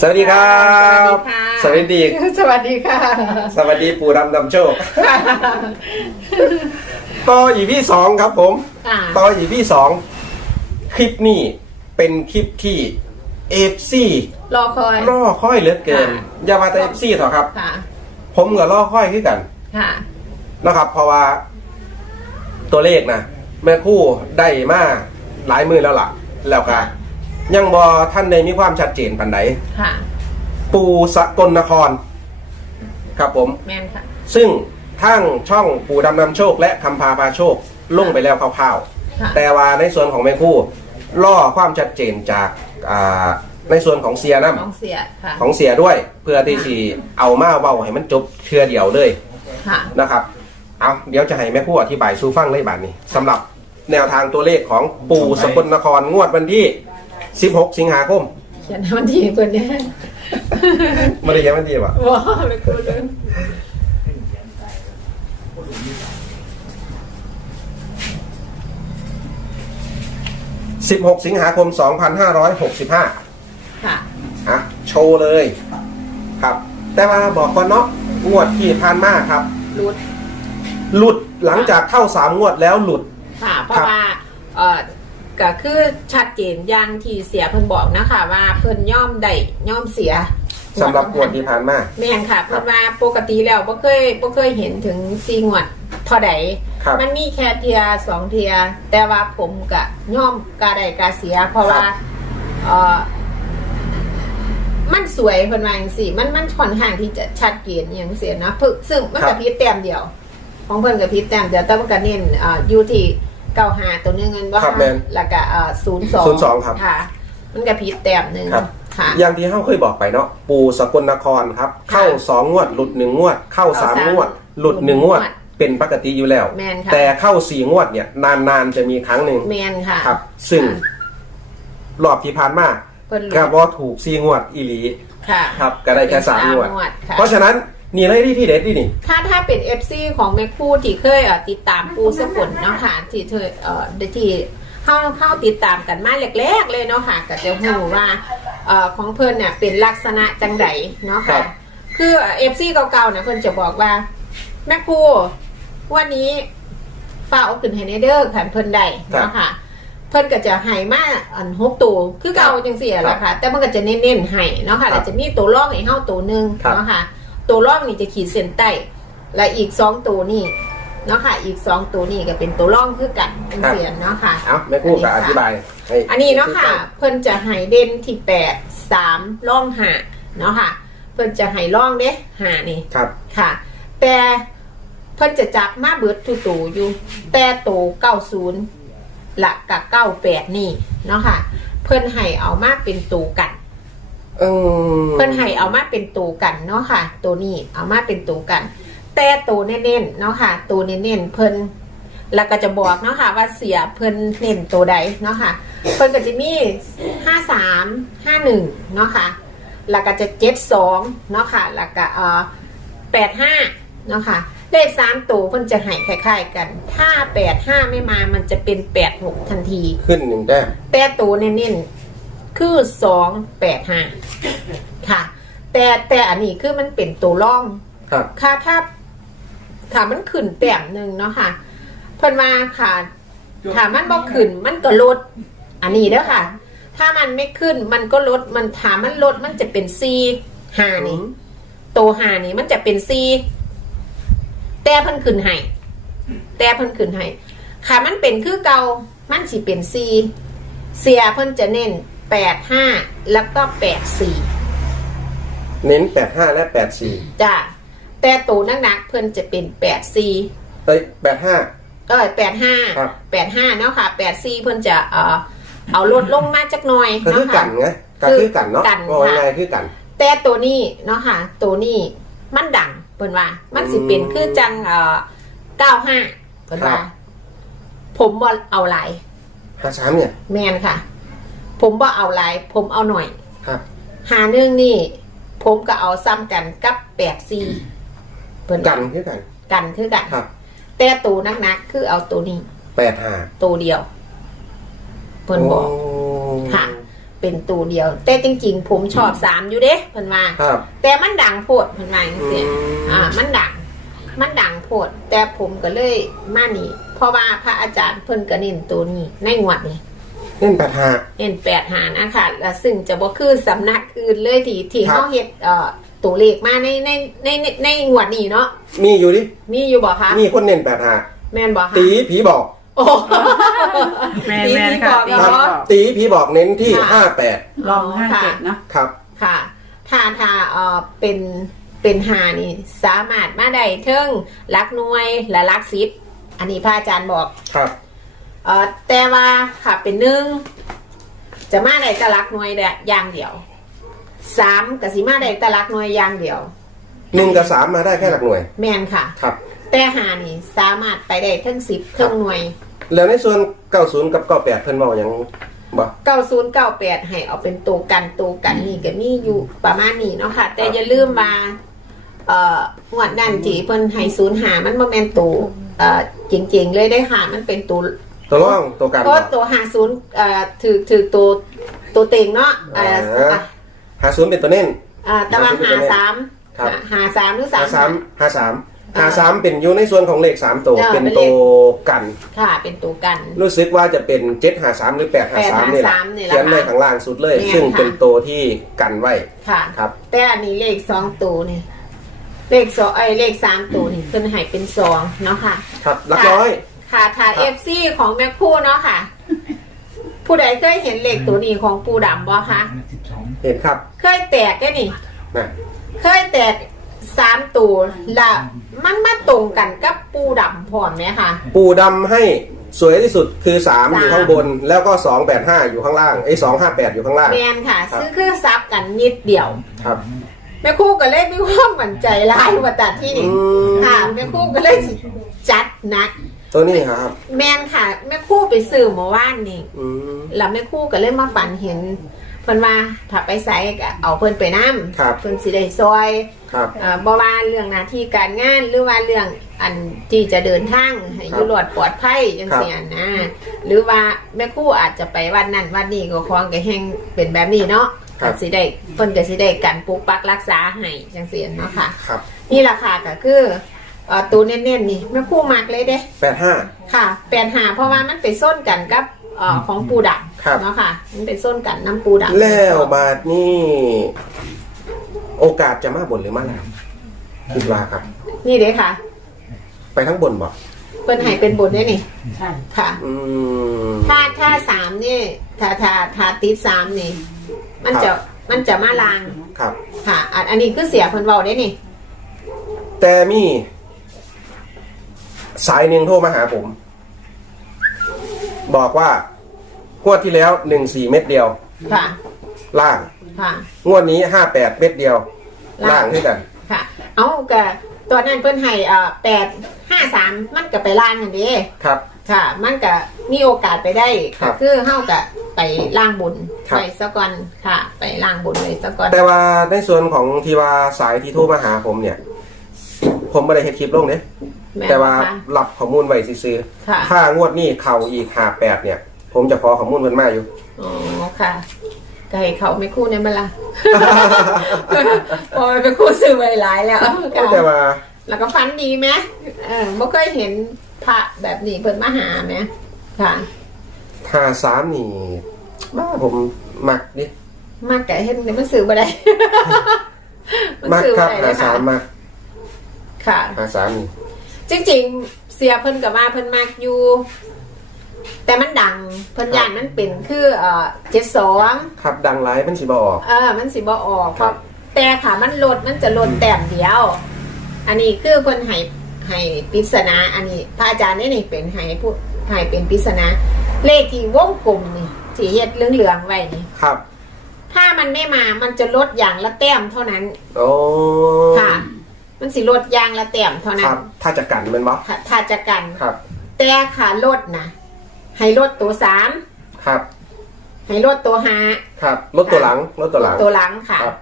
สวัสดีครับ สวัสดีค่ะสวัสดีสวัสดีค่ะ สวัสดีปู่ดำดำโชคต่ออีพี่สองครับผมค่ะต่ออีพี่สองคลิปนี้เป็นคลิปที่เอฟซีรอคอยล่อค่อยเหลือเกินค่ะอย่ามาแต่เอฟซีเถอะครับค่ะผมกับล่อค่อยขึ้นกันค่ะนะครับ เพราะว่า ตัวเลขนะแม่ครู่ได้มาหลายมือแล้วล่ะ แล้วก็ ยังบอท่านในมีความชัดเจนปันใดค่ะ ปูสกลนคร ครับผม แมนค่ะ ซึ่งทั้งช่องปูดำนำโชคและคำพาพาโชคลงไปแล้วคร่าวค่ะ ๆ แต่ว่าในส่วนของแม่ครู่ล่อความชัดเจนจากอ่าในส่วนของเสียน้น้องเสียค่ะำของเสียด้วยเพื่อที่สีเอามาเว้าให้มันจบเชื่อเดียวเลย ค่ะ นะครับ เอาเดี๋ยวจะให้แม่ครู่อธิบายสู่ฟังเลยบาทนี้สำหรับแนวทางตัวเลขของปูสกลนครงวดวันที่ 16สิงหาคมเขียนให้มันทีกว่านี้ไม่ได้แค่วันที่ป่ะว้าวไม่กูเลย16สิงหาคม2565ค่ะอะโชว์เลย ครับ แต่ว่าบอกก่อนเนาะงวดที่ผ่านมาครับรูดหลุดหลังจากเข้าสามงวดแล้วหลุด ค่ะ เพราะว่าเอ่อ ก็คือชัดเจนอย่างที่เสียเพิ่นบอกนะคะ ว่าเพิ่นย่อมได้ย่อมเสียสำหรับงวดที่ผ่านมาแม่นค่ะ เพิ่นว่าปกติแล้วบ่เคยบ่เคยเห็นถึงซีงวดเท่าใดครับมันมีแค่เทียสองเทีย แต่ว่าผมกะย่อมกาได้กาเสีย เพราะว่าเออมันสวยเพิ่นว่าจังซี่มันมันค่อนข้างที่จะชัดเจนอย่างเสียนะพึกซึ่งมันครักับบพีแต้มเดียว ของเพิ่นกับพีแต้มเดียวแต่มันก็เน้นอ่าอยู่ที่ เก้าหาตัวหนึงเงินว่าครับแม่นแล้วก็อ่าศูนย์สอง02ครับ ค่ะ มันกับพีแต้มหนึ่งครับ ค่ะ อย่างที่เขาเคยบอกไปเนาะปูสกลนครครับ เข้าสองงวด หลุดหนึ่งงวด เข้าสามเข้าสามงวดหลุดหนึ่งงวด หลุดหนึ่งงวด เป็นปกติอยู่แล้ว แม่นค่ะ แต่เข้าสี่งวดเนี่ยนานๆจะมีครั้งหนึ่งแมนค่ะครับ ซึ่งค่ะรอบที่ผ่านมาเพิ่นก็บอถูกสี่งวดอีหลีค่ะครับ ก็ได้แค่สามงวด ค่ะ เพราะฉะนั้น นี่เลยที่ที่เด็ดที่นี่ ถ้าถ้าเป็น FC ของแม่คู่ที่เคยเอ่อติดตามปูสกุลเนาะค่ะที่เธอเอ่อได้ที่เข้าเข้าติดตามกันมาแรกๆเลยเนาะค่ะก็จะรู้ว่าเอ่อของเพิ่นเนี่ยเป็นลักษณะจังไดเนาะครัค่ะ บ คือเอฟซีเก่าๆนะเพิ่นจะบอกว่า แม่ครูวันนี้ฝ้าเอาขึ้นให้ในเด้อขันเพิ่นได้เนาะค่ะ เพิ่นก็จะให้มาอันหกตัวคือเก่าจังซี่แหละค่ะ แต่มันก็จะเน้นๆให้เนาะค่ะแล้วจะมีตัวร่องให้เฮาตัวหนึงครับ เนาะค่ะ ตัวร่องนี่จะขีดเส้นใต้และอีกสองตัวนี่เนาะค่ะ อีกสองตัวนี่ก็เป็นตัวร่องคือกันเป็นเสียนเนาะค่ะ เอาแม่กู้ก็อธิบายให้อันนี้เนาะค่ะ เพิ่นจะให้เด่นที่แปดสามร่องหาเนาะค่ะ เพิ่นจะให้ร่องเด้หานี่ครับค่ะ แต่เพิ่นจะจับมาเบิดทุกตัวอยู่ แต่ตัวเก้าศูนย์ละกับเก้าแปดนี่เนาะค่ะ เพิ่นให้เอามาเป็นตัวกัน เออเพิ่นให้เอามาเป็นตัวกันเนาะค่ะ ตัวนี้เอามาเป็นตัวกัน แต่ตัวเน้นๆเนาะค่ะ ตัวเน้นๆเพิ่นแล้วก็จะบอกเนาะค่ะ ว่าเสียเพิ่นเน้นตัวใดเนาะค่ะ เพิ่นก็จะมีห้าสามห้าหนึ่งเนาะค่ะ แล้วก็จะเจ็ดสองเนาะค่ะ แล้วก็เอ่อแปดห้าเนาะค่ะเลขสามตัวเพิ่นจะให้คล้ายๆกัน ถ้าแปดห้าไม่มามันจะเป็นแปดหกทันที ขึ้นหนึ่งแต้มแต่ตัวเน้นๆ คือสองแปดห้าค่ะ แต่แต่อันนี้คือมันเป็นตัวร่อง ครับค่ะถ้าถ้ามันขึ้นแต้มหนึ่งเนาะค่ะเพิ่นมาค่ะถ้ามันบ่ขึ้นมันก็ลด อันนี้เด้อค่ะ ถ้ามันไม่ขึ้นมันก็ลดมันถามมันลดมันจะเป็นซีหานี่ตัวหานี่มันจะเป็นซีแต่เพิ่นขึ้นให้แต่เพิ่นขึ้นให้ค่ะมันเป็นคือเก่ามันสิเป็นซีเสียเพิ่นจะเน้น แปดห้าแล้วก็แปดสี่เน้นแปดห้าและแปดสี่จ้ะแต่ตัวนักๆเพิ่นจะเป็นแปดสี่เอ้ยแปดห้า เอ้ยแปดห้าครับ แปดห้าเนาะค่ะแปดสี่เพิ่นจะเอ่อเอาลดลงมาจักหน่อยก็คือเนาะกัค่ะ นไงก็คือกันเนาะกันว่าค่ะ ไงคือกัน แต่ตัวนี้เนาะค่ะ ตัวนี้มันดังเพิ่นว่า มันสิเป็นอืมคือจังเอ่อเก้าห้าเพิ่นว่า ครับ ผมบ่เอาหลายห้าสามเนี่ย แมนค่ะ ผมบ่เอาหลาย ผมเอาหน่อยครับ หาหนึ่งนี่ผมก็เอาซ้ำกันกับแปดสี่เพิ่นว่ากันคือกัน กันคือกันครับ แต่ตัวนักๆคือเอาตัวนี้แปดห้าตัวเดียว เพิ่นบอกโค่ะแเป็นตัวเดียว แต่จริง ๆ ผมชอบสามอยู่เด้เพิ่นว่าครับ แต่มันดังโพดเพิ่นว่าจังซี่อืมอ่า มันดัง มันดังโพด แต่ผมก็เลยมานี่ เพราะว่าพระอาจารย์เพิ่นก็เน้นตัวนี้ในงวดนี้ เล่นแปดห้าเน้นแปดหานะคะแล้วซึ่งจะบ่คือสำนักอื่นเลยที่ที่ครับเฮาเฮ็ดเอ่อตัวเลขมาในในในในในงวดนี้เนาะมีอยู่ดิ มีอยู่บ่คะมีคนเน้นแปดห้าแม่นบ่คะตีผีบอก โอ้ แม่นแม่นค่ะตีตีบอกบเนาะอกตีผีบอกเน้นที่ค่ะ ห้าแปดลองห้าเจ็ดเนาะครับ ค่ะถ้าถ้าเอ่อเป็นเป็นหานี่สามารถมาได้เทิงหลักหน่วยและหลักสิบอันนี้พระอาจารย์บอก ครับ เอ่อแต่ว่าค่ะเป็นหนึ่งจะมาได้แตะลักหน่วยได้อย่างเดียวสามกับสิมาได้แตะลักหน่วยอย่างเดียว หนึ่งกับสามมาได้แค่หลักหน่วย แมนค่ะ ครับ แต่หานี่สามารถไปได้เทั้งสิบเทั้งหน่วยแล้วในส่วนเก้าศูนย์กับเก้าแปดเพิ่นบอกยังบ่เก้าศูนย์เก้าแปดให้เอาเป็นตัวกันตัวกันนี่ก็มีอยู่ประมาณนี้เนาะค่ะ แต่อย่าลืมว่าเอ่อหวดนั่นจีเพิ่นให้ศูนย์หามันบ่แม่นตัวเอ่อจริงๆ เลยได้ค่ะมันเป็นตัว ตัวร่องตัวกันเพราะตัวหาศูนย์เอ่อถือถือตัวตัวเต็งเนาะเอ่ออ่าอะหาศูนย์เป็นตัวเน้นอ่าตารางหาสามครับหาสามหรือสาหามสามหาสามอ่าหาสามเป็นอยู่ในส่วนของเลขสามตัวเออเป็นเป็นเลขตัวกันค่ะเป็นตัวกัน รู้สึกว่าจะเป็นเจ็ดหาสามหรือแปดหาสามนี่แหละ853นี่แหละเขียนเลยข้างล่างสุดเลยเนี่ยซึ่งค่ะเป็นตัวที่กันไว้ค่ะครับ แต่อันนี้เลขสองตัวนี่เลขสองไอ้ยเลขสามตัวนี่เพิ่นให้เป็นสองเนาะค่ะ ครับหลักร้อย ค่ะถ้าคเอรับฟซีของแม่คู่เนาะค่ะ ผู้ใดเคยเห็นเลขตัวนี้ของปูดำบ่คะเห็นครับเคยแตกแค่นี่ นะเคยแตกสามตัวและมันมาตรงกันกับปูดำพร้อมไหมคะ ปูดำให้สวยที่สุดคือสามสามอยู่ข้างบน แล้วก็สองแปดห้าอยู่ข้างล่างไอ้สองห้าแปดอยู่ข้างล่าง แมนค่ะครับซื้อคือซับกันนิดเดียว ครับ แม่คู่ก็เลยมีความมั่นใจหลายว่าตัดที่นี่อืม ค่ะแม่คู่ก็เลยสิจัดหนัก ตัวนี้ครับ แมนค่ะแม่คู่ไปซื้อเมื่อวานนี่อืมแล้วแม่คู่ก็เลยมาฝันเห็นเพิ่นว่าถ้าไปไสก็เอาเพิ่นไปนํครับ เพิ่นสิได้ซอยครับ เอ่อบ่ว่าเรื่องหน้าที่การงานหรือว่าเรื่องอันที่จะเดินทางให้อยู่รอดปลอดภัยจังซี่อะนะหรือว่าแม่ครู่อาจจะไปวันนั้นวันนี้ก็คองก็แฮงเป็นแบบนี้เนาะครับ ก็สิได้เพิ่นก็สิได้กันปกปักรักษาให้จังซี่เนาะค่ะ ครับ นี่ราคาก็คือเอ่อตัวเน้นๆนี่แม่ครู่มักเลยเด้ แปดห้า ค่ะแปลนหาเพราะว่ามันไปส้นกันกับเอ่อของปูดักครับ เนาะค่ะ มันไปส้นกันน้ำปูดักแล้วบาทนี่ โอกาสจะมาบนหรือมาล่างคิดว่าครับ นี่เด้ค่ะ ไปทั้งบนบอกเพิ่นให้เป็นบุญได้นี่ ใช่ค่ะ อืม ถ้าถ้าสามนี่ถ้าถ้าถ้าติดสามนี่ มันจะมันจะมาลาง ครับ ค่ะอันอันนี้คือเสียเพิ่นเว้าได้นี่ แต่มี สายหนึ่งโทรมาหาผม บอกว่างวดที่แล้วหนึ่งสี่เม็ดเดียว ค่ะ ล่าง ค่ะ งวดนี้ห้าแปดเม็ดเดียว ล่างด้วยกันค่ะ เอากะตอนนั้นเพิ่นให้เอ่อแปดห้าสามมันก็ไปล่างกันเด้ครับ ค่ะ มันก็มีโอกาสไปได้ครับก็คือเฮาก็ไปล่างบุญครับ ไปสะก่อนค่ะ ไปล่างบุญเลยสะก่อนแต่ว่าในส่วนของที่ว่าสายที่โทรมาหาผมเนี่ย ผมไม่ได้เฮ็ดคลิปลงเนี่ย ม่นแต่ว่าค่ะรับข้อมูลไว้ซื้อค่ะ ๆถ้างวดนี้เข่าอีกหาแปดเนี่ย ผมจะขอข้อมูลเพิ่นมาอยู่ อ๋อค่ะก็ให้เขาไม่คู่เนี่ยมาละโอ้ยไปคู่ซื้อไว้หลายแล้วค่ะแต่ว่าแล้วก็ฟันดีไหมเออไม่เคยเห็นพระแบบนี้เพิ่นมาหาไหมค่ะหาสามนี่บ้าผมมักดิมากแต่เห็นเนี่ยมันซื้อบ่ได้ มันมักซื้อครับบ่ได้หาเลยสาค่ะมมักค่ะหาสามนี่ จริงๆ เสียเพิ่นกับว่าเพิ่นมากอยู่ แต่มันดังเพิ่นยานมันเป็นคือเอ่อเจ็ดสองครับดังไลฟ์มันสิบออก เออมันสิบ่ออกครับแต่ค่ะมันลดมันจะลดแต้มเดียว อันนี้คือเพิ่นให้ให้ปริศนาอันนี้พระอาจารย์นี่นี่เป็นให้ผู้ให้เป็นปริศนาเลขที่วงกลมนี่ที่เฮ็ดเหลืองๆไว้นี่ ครับ ถ้ามันไม่มามันจะลดอย่างละแต้มเท่านั้น โอ้ค่ะ มันสิลดอย่างละแต้มเท่าคนั้รันบ ถ้าจะกันแมันบอถ้าถ้าจะกัน ครับ แต่ขาลดนะให้ลดตัวสามครับ ให้ลดตัวห้าครับรถตัวหลังรถตัวหลัง ตัวหลังค่ะครับ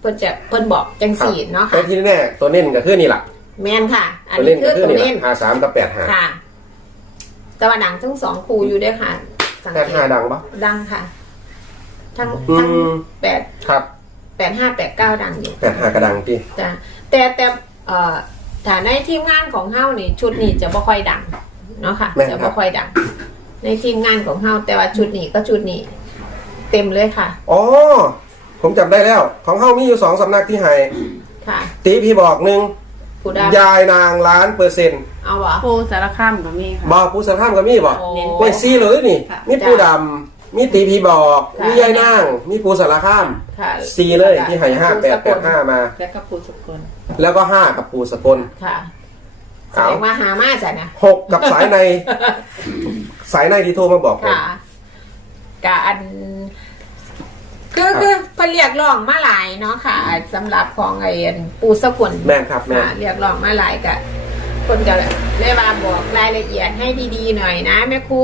เพิ่นจะเพิ่นบอกจังสี่เนาะแต่ค่ะ ที่แน่ๆตัวเน้นก็คือนี่แหละแมนค่ะ อันตัวนี้เล่นคืก็อคือตัวนี่แหเล่นละหาสามกับแปดหาค่ะ แต่ว่าดังทั้งสองคู่อยู่ด้วยค่ะ สังแปดเกหาตดังปะ ดังค่ะ ทั้งอืทั้งมแปดครับแปดห้าแปดเก้าดังอยู่แปดหากระดังพี่ จ้ะแต่แต่ เอ่อฐานในทีมงานของเฮานี่ชุดนี้จะบ่ค่อยดังเนาะค่ะแม่นครับจะบ่ค่อยดัง ในทีมงานของเฮาแต่ว่าชุดนี้ก็ชุดนี้ เต็มเลยค่ะ อ๋อ ผมจำได้แล้ว ของเฮามีอยู่สองสำนักที่ให้ค่ะตีพี่บอกหนึ่งผู้ดำยายนางล้านเปอร์เซ็นต์เอาวะปูสารคามก็มีค่ะ บอกผู้สัมภาษณ์ก็มีบอกโอ้เว้ยซี่เลยนี่ค่ะมีปูดำ มีตีพี่บอก ค่ะ มียายนาง มีปูสารข้ามค่ะซีเลยที่ให้ห้าแปดแปดห้ามา แล้วก็ปูสกลแล้วก็ห้ากับปูสกลค่ะแสเอาดงว่าหามาจ้ะนะ หกกับสายใน สายในที่โทรมาบอกผม ค่ะกอันคือคือเพิ่นเรียกร้องมาหลายเนาะค่ะสำหรับของไอ้อันปูสกุลแม่นครับแม่น ค่ะเรียกร้องมาหลายกะ คนจะได้ว่าบอกรายละเอียดให้ดีๆหน่อยนะแม่ครู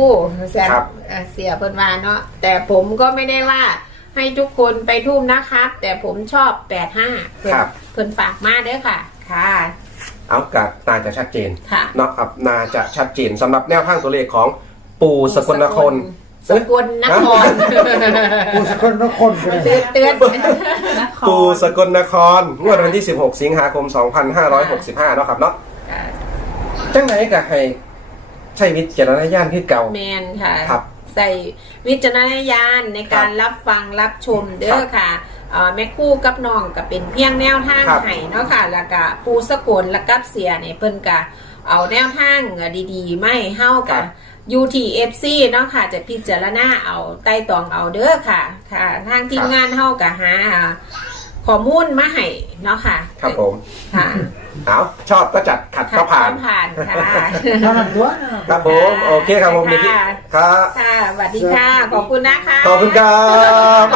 แซนครับเอ่อเสียเพิ่นว่าเนาะแต่ผมก็ไม่ได้ว่าให้ทุกคนไปทุ่มนะครับ แต่ผมชอบแปดห้าครับ เพิ่นฝากมาเด้อค่ะ ค่ะ เอากัน่าจะชัดเจนค่ะ เนาะครับน่าจะชัดเจนสำหรับแนวทางตัวเลขของปู่สกลนคร สกลนครกูสกลนครไปเตือนเตือนนคร ปู่สกลนครงวดวันที่ 16 สิงหาคม 2565เนาะครับเนาะค่ะ จังไหนก็ให้ใช้วิจารณญาณคือเก่า แมนค่ะ ครับ ใส่วิจารณญาณในการรับฟังรับชมเด้อค่ะเอ่อแม่คู่กับน้องก็เป็นเพียงแนวทางครับให้เนาะค่ะแล้วก็ปูสกลและกับเสียเนี่ยเพิ่นก็เอาแนวทางดีๆ ไม่เฮากับ UTFC เนาะค่ะจะพิจารณาเอาใต้ตองเอาเด้อค่ะ ค่ะ ทางทีมงานเฮาก็หา ข้อมูลมาให้เนาะค่ะครับผม ค่ะเอาชอบก็จัดขัดก็ผ่านผ่านค่ะเท่านั้นตัวครับผม โอเคครับผมค่ะครับ ค่ะสวัสดีค่ะ ขอบคุณนะคะ ขอบคุณครับ